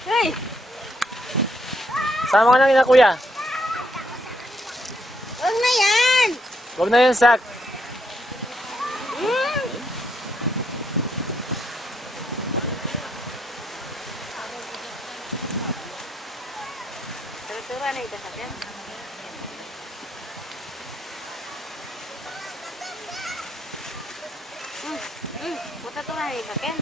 Hey! Sama ka lang ina kuya. Huwag na yan! Huwag na yung sack. Tura-tura na ito sa akin. Tura-tura na ito sa akin.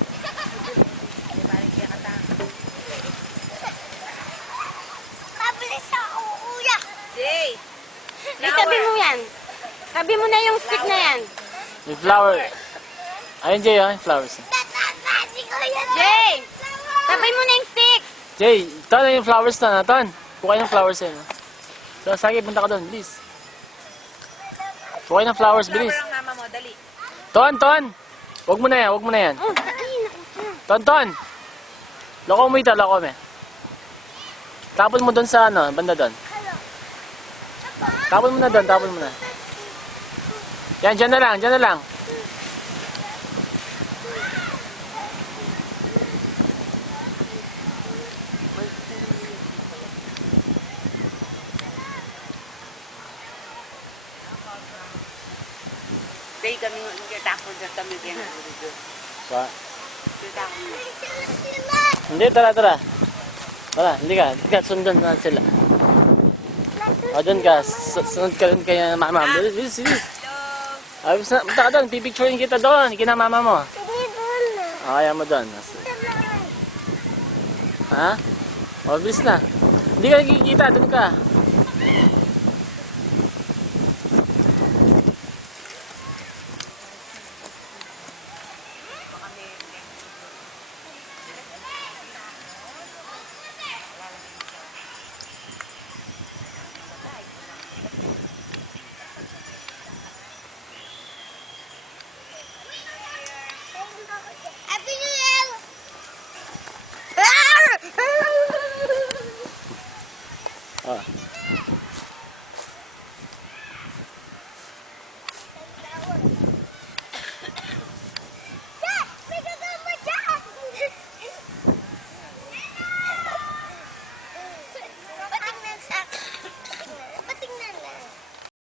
Mabilis ako, kuya. Jay! Tabi mo yan. Tabi mo na yung stick na yan. Yung flower. Ayun Jay, yung flowers. Tatatasin ko yan. Jay! Tabi mo na yung stick! Jay, ito na yung flowers na naton. Kukain ng flowers yun. So, sige, punta ka doon, bilis. Kukain ng flowers, bilis. Flower ang mama mo, dali. Ton! Huwag mo na yan, huwag mo na yan. Oh, ay, naku. Ton! Loko mo ito, loko mo. Tapon mo doon sa ano, banda doon. Tapon mo na doon, tapon mo na. Yan, dyan na lang, dyan na lang. Day kami tapos na kami din. Ba? Hindi, tara. Tara, hindi ka, sundan na sila. O, doon ka, sunod ka rin kaya mama. Bilis. Ayos na, punta ka doon, pipicturein kita doon, kina mama mo. Hindi doon na. Kaya mo doon. Ha? O, bilis na. Hindi ka nakikita, doon ka. Happy New Year! O.